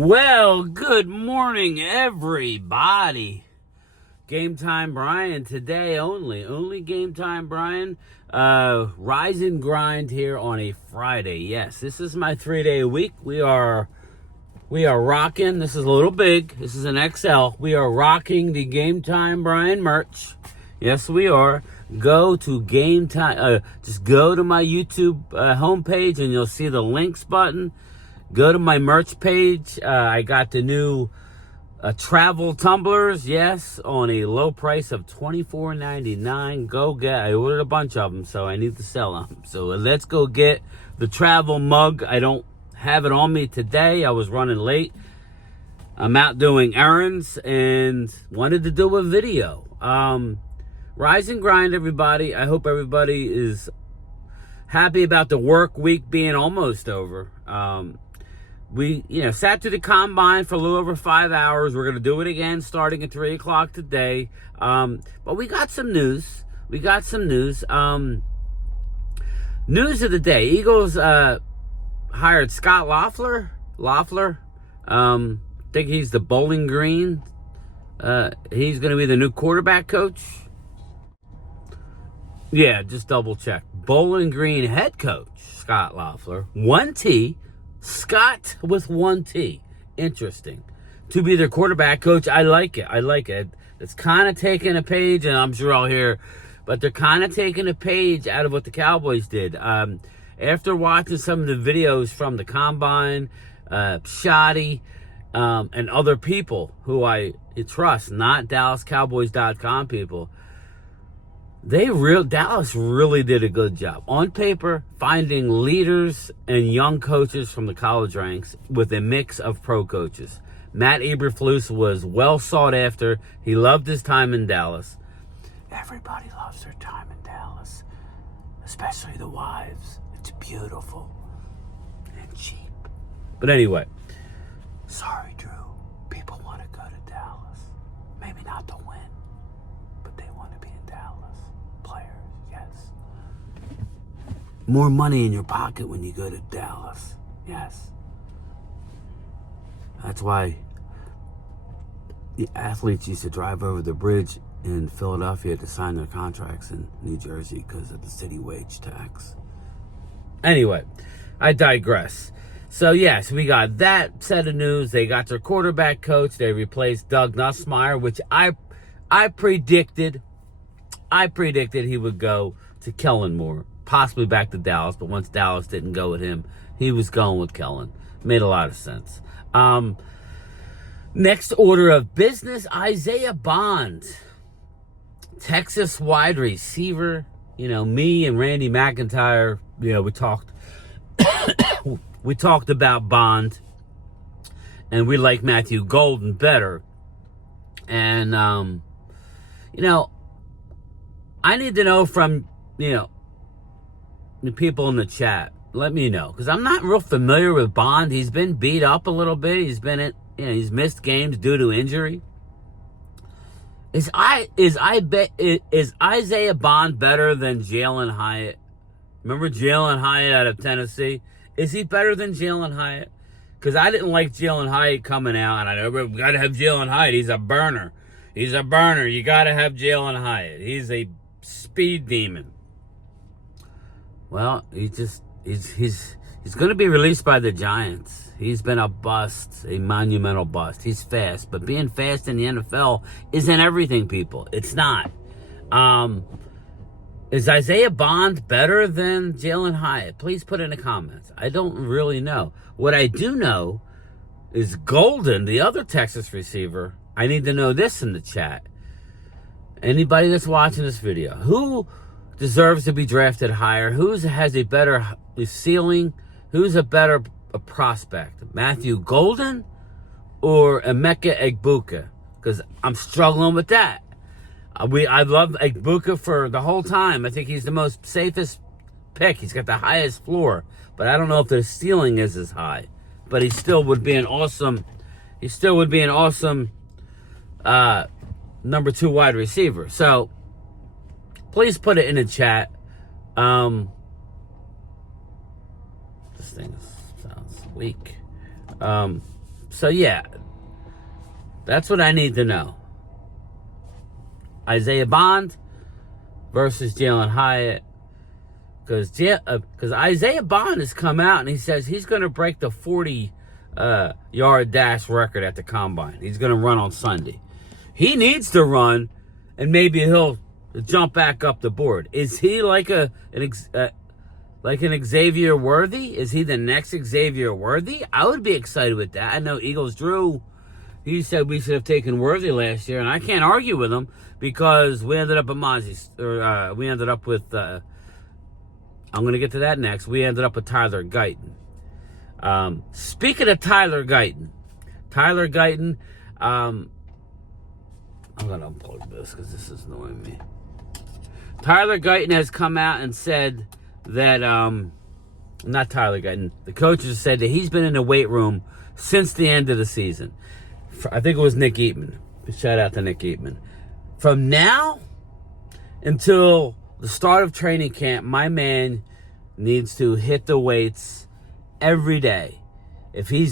Well, good morning, everybody. Game Time Brian today only Game Time Brian. Rise and grind here on a Friday. Yes, this is my 3-day week. We are rocking. This is a little big. This is an XL. We are rocking the Game Time Brian merch. Yes, we are. Go to Game Time. Just go to my YouTube homepage and you'll see the links button. Go to my merch page. I got the new travel tumblers, yes, on a low price of $24.99. Go get. I ordered a bunch of them, so I need to sell them. So let's go get the travel mug. I don't have it on me today. I was running late. I'm out doing errands and wanted to do a video. Rise and grind, everybody. I hope everybody is happy about the work week being almost over. We, sat through the combine for a little over 5 hours. We're going to do it again starting at 3 o'clock today. But we got some news. News of the day. Eagles hired Scott Loeffler. Think he's the Bowling Green. He's going to be the new quarterback coach. Yeah, just double check. Bowling Green head coach, Scott Loeffler. 1T. Scott with 1T. Interesting. To be their quarterback coach, I like it. It's kind of taking a page, and I'm sure I'll hear, but they're kind of taking a page out of what the Cowboys did. After watching some of the videos from the Combine, Shoddy, and other people who I trust, not DallasCowboys.com people, Dallas really did a good job. On paper, finding leaders and young coaches from the college ranks with a mix of pro coaches. Matt Eberflus was well sought after. He loved his time in Dallas. Everybody loves their time in Dallas, especially the wives. It's beautiful and cheap. But anyway, sorry, Drew. People want to go to Dallas. Maybe not to win, but they want to be in Dallas. Players, yes. More money in your pocket when you go to Dallas. Yes. That's why the athletes used to drive over the bridge in Philadelphia to sign their contracts in New Jersey because of the city wage tax. Anyway, I digress. So, yes, we got that set of news. They got their quarterback coach. They replaced Doug Nussmeier, which I predicted he would go to Kellen Moore, possibly back to Dallas, but once Dallas didn't go with him, he was going with Kellen. Made a lot of sense. Next order of business, Isaiah Bond, Texas wide receiver. Me and Randy McIntyre, we talked about Bond, and we like Matthew Golden better. And, I need to know from, the people in the chat. Let me know, because I'm not real familiar with Bond. He's been beat up a little bit. He's been he's missed games due to injury. Is Isaiah Bond better than Jalen Hyatt? Remember Jalen Hyatt out of Tennessee? Is he better than Jalen Hyatt? Because I didn't like Jalen Hyatt coming out, and I know we got to have Jalen Hyatt. He's a burner. You got to have Jalen Hyatt. He's a speed demon. Well, he's going to be released by the Giants. He's been a bust, a monumental bust. He's fast, but being fast in the NFL isn't everything, people. It's not. Is Isaiah Bond better than Jalen Hyatt? Please put in the comments. I don't really know. What I do know is Golden, the other Texas receiver. I need to know this in the chat. Anybody that's watching this video, who deserves to be drafted higher? Who has a better ceiling? Who's a better prospect? Matthew Golden or Emeka Egbuka? Because I'm struggling with that. I love Egbuka for the whole time. I think he's the most safest pick. He's got the highest floor, but I don't know if the ceiling is as high. But he still would be an awesome. Number 2 wide receiver. So please put it in the chat. This thing sounds weak. So, yeah, that's what I need to know. Isaiah Bond versus Jalen Hyatt. Because Isaiah Bond has come out and he says he's going to break the 40-yard dash record at the Combine. He's going to run on Sunday. He needs to run, and maybe he'll jump back up the board. Is he like an Xavier Worthy? Is he the next Xavier Worthy? I would be excited with that. I know Eagles Drew, he said we should have taken Worthy last year, and I can't argue with him because we ended up at we ended up with, I'm going to get to that next. We ended up with Tyler Guyton. Speaking of Tyler Guyton, I'm going to unplug this because this is annoying me. Tyler Guyton has come out and said that, not Tyler Guyton, the coaches said that he's been in the weight room since the end of the season. I think it was Nick Eatman. Shout out to Nick Eatman. From now until the start of training camp, my man needs to hit the weights every day. If he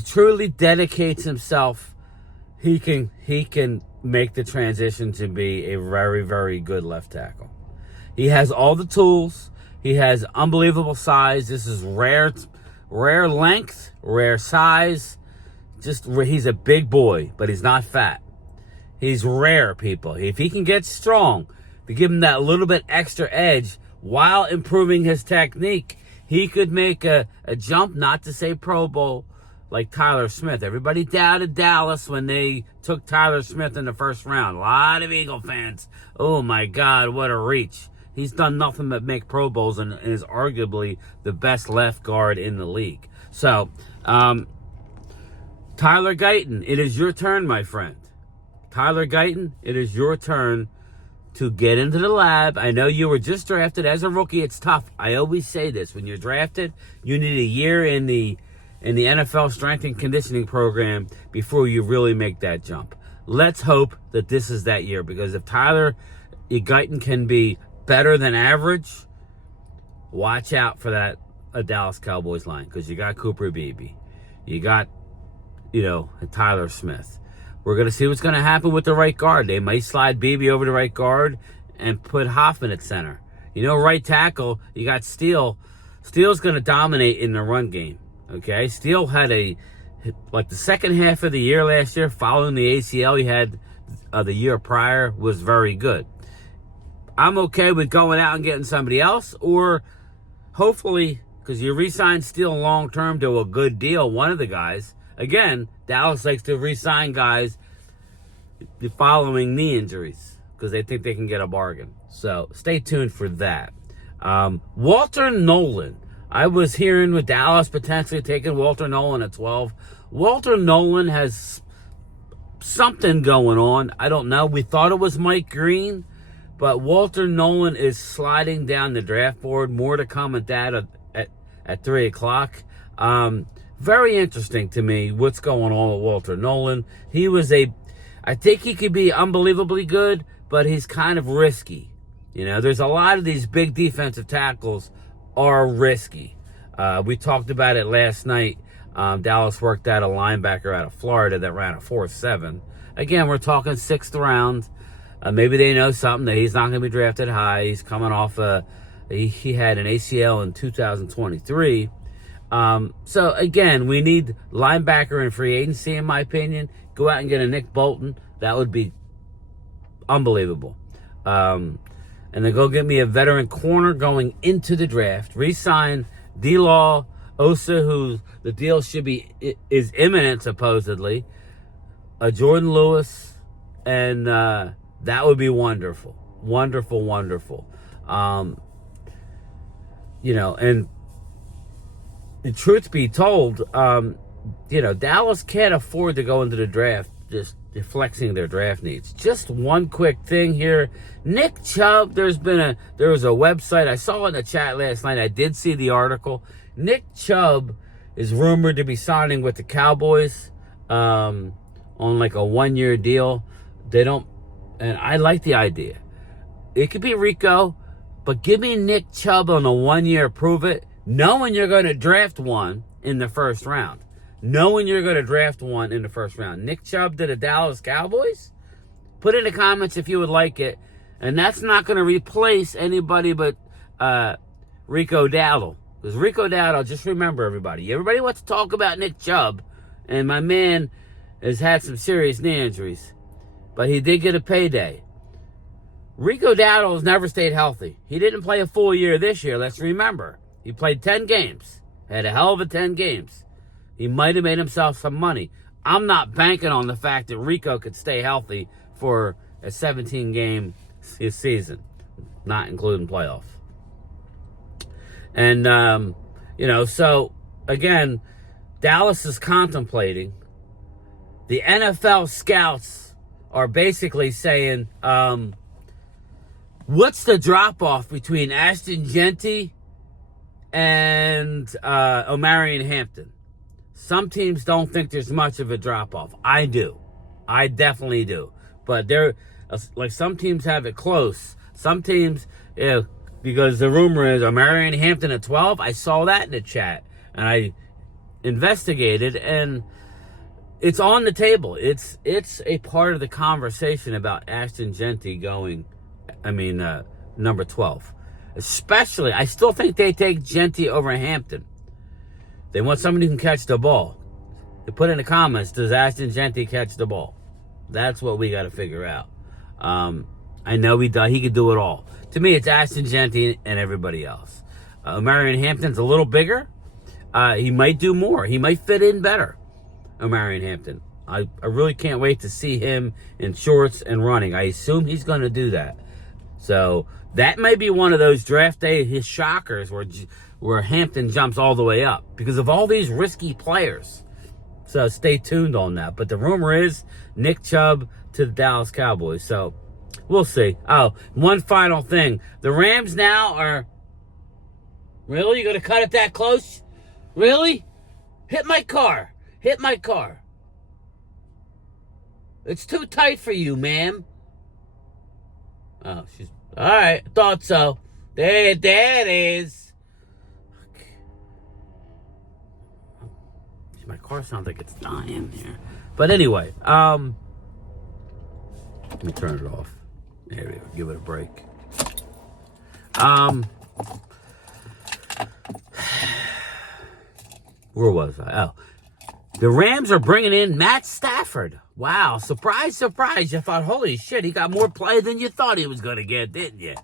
truly dedicates himself, he can make the transition to be a very, very good left tackle. He has all the tools. He has unbelievable size. This is rare length, rare size. He's a big boy, but he's not fat. He's rare, people. If he can get strong, to give him that little bit extra edge while improving his technique, he could make a jump, not to say Pro Bowl, like Tyler Smith. Everybody doubted Dallas when they took Tyler Smith in the first round. A lot of Eagle fans, oh my God, what a reach. He's done nothing but make Pro Bowls and is arguably the best left guard in the league. So, Tyler Guyton, it is your turn, my friend. Tyler Guyton, it is your turn to get into the lab. I know you were just drafted as a rookie. It's tough. I always say this. When you're drafted, you need a year in the NFL strength and conditioning program before you really make that jump. Let's hope that this is that year, because if Tyler Guyton can be better than average, watch out for that Dallas Cowboys line, because you got Cooper Beebe. You got, Tyler Smith. We're going to see what's going to happen with the right guard. They might slide Beebe over to right guard and put Hoffman at center. Right tackle, you got Steele. Steele's going to dominate in the run game. Okay? Steele had the second half of the year last year, following the ACL he had the year prior, was very good. I'm okay with going out and getting somebody else, or hopefully, because you re-sign Steele long-term to a good deal, one of the guys. Again, Dallas likes to re-sign guys following knee injuries because they think they can get a bargain. So stay tuned for that. Walter Nolan. I was hearing with Dallas potentially taking Walter Nolan at 12. Walter Nolan has something going on. I don't know. We thought it was Mike Green, but Walter Nolan is sliding down the draft board. More to come at that at 3 o'clock. Very interesting to me what's going on with Walter Nolan. I think he could be unbelievably good, but he's kind of risky. There's a lot of these big defensive tackles are risky. We talked about it last night. Dallas worked out a linebacker out of Florida that ran a 4.7. Again, we're talking 6th round. Maybe they know something that he's not going to be drafted high. He's coming off he had an ACL in 2023. So again, we need linebacker in free agency, in my opinion. Go out and get a Nick Bolton. That would be unbelievable. And then go get me a veteran corner going into the draft. Re-sign D-Law, Osa, who the deal is imminent supposedly. Jordan Lewis, and that would be wonderful. Wonderful, wonderful. And the truth be told, Dallas can't afford to go into the draft just flexing their draft needs. Just one quick thing here. Nick Chubb, there was a website. I saw it in the chat last night. I did see the article. Nick Chubb is rumored to be signing with the Cowboys on like a 1-year deal. And I like the idea. It could be Rico, but give me Nick Chubb on a 1-year, prove it, knowing you're going to draft one in the first round. knowing you're going to draft one in the first round. Nick Chubb to the Dallas Cowboys? Put in the comments if you would like it. And that's not going to replace anybody but Rico Dowdle. Because Rico Dowdle, just remember everybody wants to talk about Nick Chubb. And my man has had some serious knee injuries. But he did get a payday. Rico Dowdle has never stayed healthy. He didn't play a full year this year, let's remember. He played 10 games. Had a hell of a 10 games. He might have made himself some money. I'm not banking on the fact that Rico could stay healthy for a 17-game season, not including playoffs. And, so, again, Dallas is contemplating. The NFL scouts are basically saying, what's the drop-off between Ashton Genty and Omarion Hampton? Some teams don't think there's much of a drop-off. I do. I definitely do. But some teams have it close. Some teams, because the rumor is Omarion Hampton at 12. I saw that in the chat. And I investigated, and it's on the table. It's a part of the conversation about Ashton Genty going, number 12. Especially, I still think they take Genty over Hampton. They want somebody who can catch the ball. They put in the comments, does Ashton Genty catch the ball? That's what we got to figure out. I know he could do it all. To me, it's Ashton Genty and everybody else. Omarion Hampton's a little bigger. He might do more. He might fit in better, Omarion Hampton. I really can't wait to see him in shorts and running. I assume he's going to do that. So that might be one of those draft day his shockers where Hampton jumps all the way up because of all these risky players. So stay tuned on that. But the rumor is Nick Chubb to the Dallas Cowboys. So we'll see. Oh, one final thing. The Rams now are... Really? You're going to cut it that close? Really? Hit my car. Hit my car. It's too tight for you, ma'am. Oh, she's... All right. Thought so. There it is. Okay. My car sounds like it's dying here. But anyway, let me turn it off. There we go. Give it a break. Where was I? Oh. The Rams are bringing in Matt Stafford. Wow. Surprise, surprise. You thought, holy shit, he got more play than you thought he was going to get, didn't you?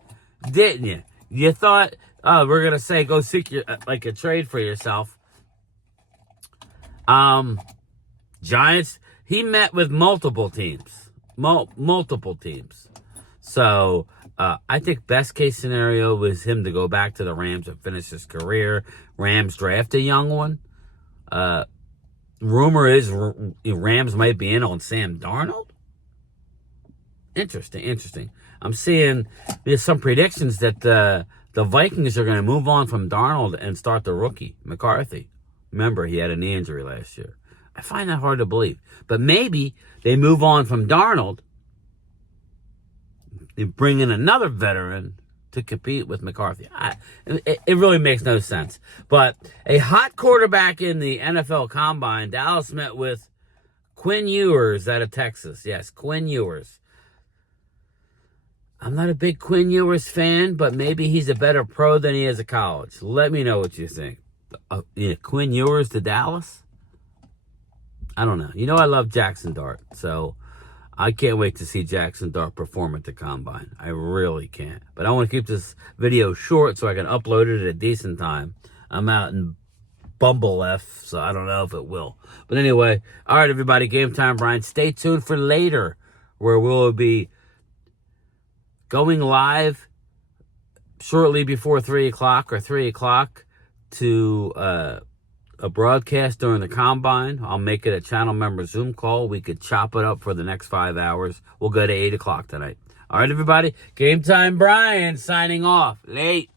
Didn't you? You thought, oh, we're going to say go seek a trade for yourself. Giants, he met with multiple teams. Multiple teams. So, I think best case scenario was him to go back to the Rams and finish his career. Rams draft a young one. Rumor is Rams might be in on Sam Darnold. Interesting. I'm seeing there's some predictions that the Vikings are going to move on from Darnold and start the rookie, McCarthy. Remember, he had a knee injury last year. I find that hard to believe. But maybe they move on from Darnold. They bring in another veteran to compete with McCarthy. It really makes no sense. But a hot quarterback in the NFL Combine, Dallas met with Quinn Ewers out of Texas. Yes, Quinn Ewers. I'm not a big Quinn Ewers fan, but maybe he's a better pro than he is at college. Let me know what you think. Quinn Ewers to Dallas? I don't know. You know I love Jackson Dart, so I can't wait to see Jackson Dart perform at the Combine. I really can't. But I want to keep this video short so I can upload it at a decent time. I'm out in Bumble F, so I don't know if it will. But anyway, all right, everybody, Game Time Brian. Stay tuned for later where we'll be going live shortly before 3 o'clock or 3 o'clock to a broadcast during the Combine. I'll make it a channel member Zoom call. We could chop it up for the next 5 hours. We'll go to 8 o'clock tonight. All right, everybody. Game Time Brian signing off. Late.